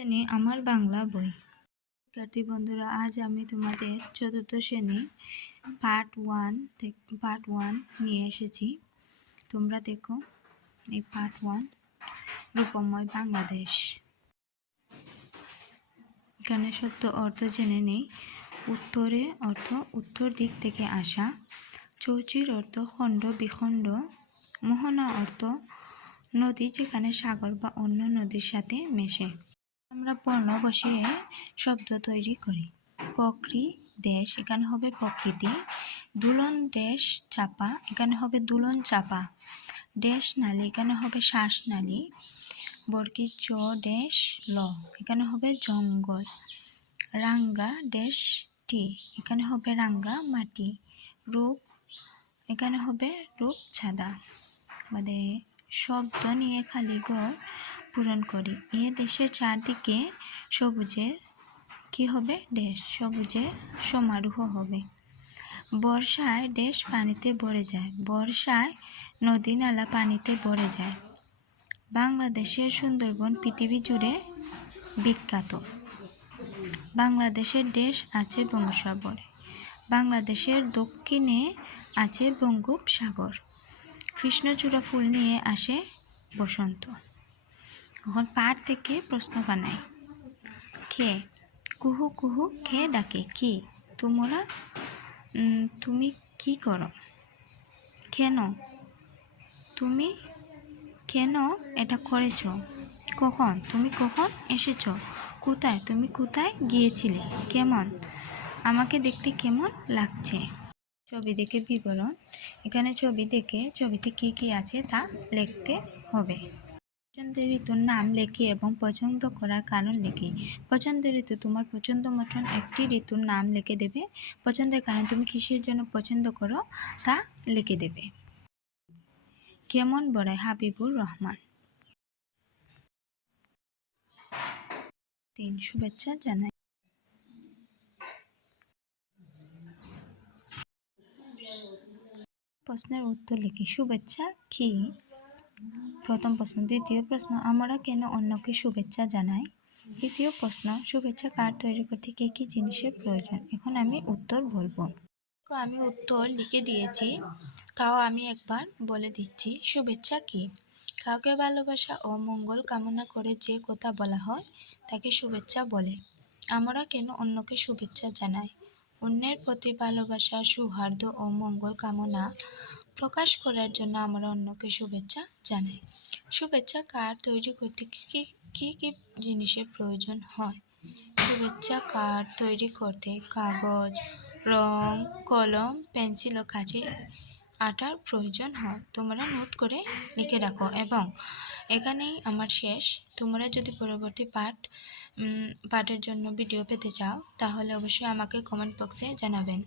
শ্রেণী আমার বাংলা বই। শিক্ষার্থী বন্ধুরা, আজ আমি তোমাদের চতুর্থ শ্রেণী পার্ট ওয়ান নিয়ে এসেছি। তোমরা দেখো এই পার্ট 1, রূপময় বাংলাদেশ। এখানে শব্দ অর্থ জেনে নেই। উত্তরে অর্থ উত্তর দিক থেকে আসা, চৌচির অর্থ খণ্ড বিখণ্ড, মোহনা অর্থ নদী যেখানে সাগর বা অন্য নদীর সাথে মেশে। আমরা বর্ণ বসিয়ে শব্দ তৈরি করি। প্রকৃতি দেশ, এখানে হবে প্রকৃতি। দুলন দেশ চাপা, এখানে হবে দুলন চাপা। দেশ নালী, এখানে হবে শ্বাসনালী। বর্গীর চ দেশ ল, এখানে হবে জঙ্গল। রাঙ্গা দেশ টি, এখানে হবে রাঙ্গা মাটি। রূপ, এখানে হবে রূপ ছাদা। মানে শব্দ নিয়ে খালি ঘর পূরণ করি। এ দেশের চারদিকে সবুজের কি হবে? দেশ, সবুজের সমারোহ হবে। বর্ষায় দেশ পানিতে ভরে যায়, বর্ষায় নদী নালা পানিতে ভরে যায়। বাংলাদেশের সুন্দরবন পৃথিবী জুড়ে বিখ্যাত। বাংলাদেশের দেশ আছে বঙ্গোপসাগরে, বাংলাদেশের দক্ষিণে আছে বঙ্গোপসাগর। কৃষ্ণচূড়া ফুল নিয়ে আসে বসন্ত। এখন পাঠ থেকে প্রশ্ন বানাই। খে, কুহু কুহু খে ডাকে কি? তুমি কি করো? কেন, তুমি কেন এটা করেছ? কখন, তুমি কখন এসেছ? কোথায়, তুমি কোথায় গিয়েছিলে? কেমন, আমাকে দেখতে কেমন লাগছে? ছবি দেখে বিবরণ। এখানে ছবি দেখে ছবিতে কি কি আছে তা লিখতে হবে। পছন্দের ঋতুর নাম লিখি এবং পছন্দ করার কারণ লিখি। পছন্দের ঋতু, তোমার পছন্দ মতন একটি ঋতুর নাম লিখে দেবে। পছন্দের কারণ, তুমি কিসের জন্য পছন্দ করো তা লিখে দেবে। কেমন বড়াই, হাবিবুর রহমান। 3, শুভেচ্ছা জানাই। প্রশ্নের উত্তর লিখি। শুভেচ্ছা কি? প্রথম প্রশ্ন। দ্বিতীয় প্রশ্ন, আমরা কেন অন্যকে শুভেচ্ছা জানাই? তৃতীয় প্রশ্ন, শুভেচ্ছা কার্ড তৈরি করতে কী কী জিনিসের প্রয়োজন? এখন আমি উত্তর বলবো। আমি উত্তর লিখে দিয়েছি, তাও আমি একবার বলে দিচ্ছি। শুভেচ্ছা কি? কাউকে ভালোবাসা ও মঙ্গল কামনা করে যে কথা বলা হয় তাকে শুভেচ্ছা বলে। আমরা কেন অন্যকে শুভেচ্ছা জানাই? অন্যের প্রতি ভালোবাসা, সৌহার্দ্য ও মঙ্গল কামনা প্রকাশ করার জন্য আমরা অন্যকে শুভেচ্ছা জানাই। শুভেচ্ছা কার্ড তৈরি করতে কী কী জিনিসের প্রয়োজন হয়? শুভেচ্ছা কার্ড তৈরি করতে কাগজ, রং, কলম, পেন্সিল ও কাঁচি আটার প্রয়োজন হয়। তোমরা নোট করে লিখে রাখো। এবং এখানেই আমার শেষ। তোমরা যদি পরবর্তী পার্টের জন্য ভিডিও পেতে চাও তাহলে অবশ্যই আমাকে কমেন্ট বক্সে জানাবেন।